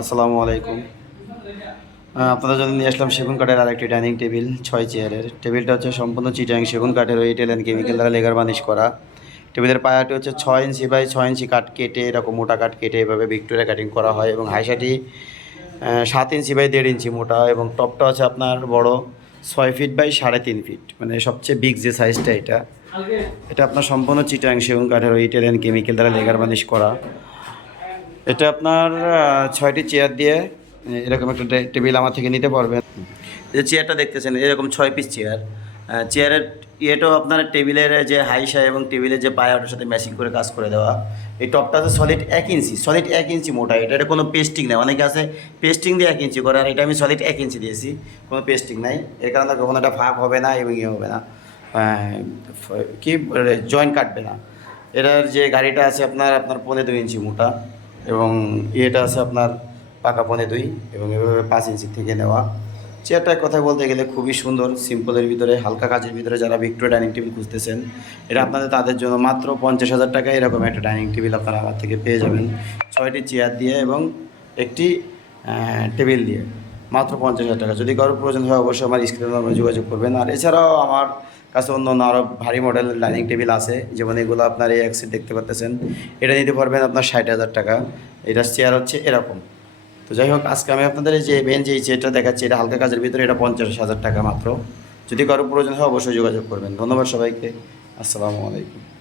আসসালামু আলাইকুম। আপনাদের জন্য নিয়ে আসলাম সেগুন কাঠের আরেকটি ডাইনিং টেবিল, ছয় চেয়ারের। টেবিলটা হচ্ছে সম্পূর্ণ চিটাং সেগুন কাঠের ওয়েটেল অ্যান্ড কেমিক্যাল দ্বারা লেগার বানিশ করা। টেবিলের পায়াটি হচ্ছে ছয় ইঞ্চি বাই ছয় ইঞ্চি কাঠ কেটে, এরকম মোটা কাঠ কেটে এভাবে ভিক্টোরিয়া কাটিং করা হয় এবং হাইসাটি সাত ইঞ্চি বাই দেড় ইঞ্চি মোটা এবং টপটা হচ্ছে আপনার বড় ছয় ফিট বাই সাড়ে তিন ফিট। মানে সবচেয়ে বিগ যে সাইজটা এটা। এটা আপনার সম্পূর্ণ চিটাং সেগুন কাঠের ওয়েটেল অ্যান্ড কেমিক্যাল দ্বারা লেগার বানিশ করা। এটা আপনার ছয়টি চেয়ার দিয়ে এরকম একটা টেবিল আমার থেকে নিতে পারবেন। যে চেয়ারটা দেখতেছেন, এরকম ছয় পিস চেয়ার চেয়ারের ইয়েটাও আপনার টেবিলের যে হাইসা এবং টেবিলের যে পায়া ওটার সাথে ম্যাচিং করে কাজ করে দেওয়া। এই টপটা তো সলিড এক ইঞ্চি সলিড এক ইঞ্চি মোটা। এটা এটা কোনো পেস্টিং নেই। অনেকে আছে পেস্টিং দিয়ে এক ইঞ্চি করে, আর এটা আমি সলিড এক ইঞ্চি দিয়েছি। কোনো পেস্টিং নাই। এর কারণে কখনো এটা ফাঁক হবে না এবং ইয়ে হবে না। কি জয়েন্ট কাটবে না। এটার যে গাড়িটা আছে আপনার আপনার পনেরো দুই ইঞ্চি মোটা। এবং ইয়েটা আছে আপনার পাকা পনে দুই এবং এভাবে পাঁচ ইঞ্চি থেকে নেওয়া। চেয়ারটার কথা বলতে গেলে খুবই সুন্দর সিম্পলের ভিতরে, হালকা কাজের ভিতরে যারা ভিক্টোরিয়া ডাইনিং টেবিল খুঁজতেছেন এটা আপনাদের, তাদের জন্য মাত্র পঞ্চাশ হাজার টাকা এরকম একটা ডাইনিং টেবিল আপনারা আমার থেকে পেয়ে যাবেন। ছয়টি চেয়ার দিয়ে এবং একটি টেবিল দিয়ে। মাত্র পঞ্চাশ হাজার টাকা। যদি কারোর প্রয়োজন হয়, অবশ্যই আমার স্ক্রিনে নাম্বারে যোগাযোগ করবেন। আর এছাড়াও আমার কাছে অন্য অন্য আরও ভারী মডেল ডাইনিং টেবিল আছে। যেমন এগুলো আপনার এই এক দেখতে পাচ্তেছেন। এটা নিতে পারবেন আপনার ষাট হাজার টাকা। এটার চেয়ার হচ্ছে এরকম। তো যাই হোক, আজকে আমি আপনাদের যে বেঞ্চ এই চেয়ারটা দেখাচ্ছি। এটা হালকা কাজের ভিতরে এটা পঞ্চাশ হাজার টাকা মাত্র। যদি কারও প্রয়োজন হয়, অবশ্যই যোগাযোগ করবেন। ধন্যবাদ সবাইকে। আসসালামু আলাইকুম।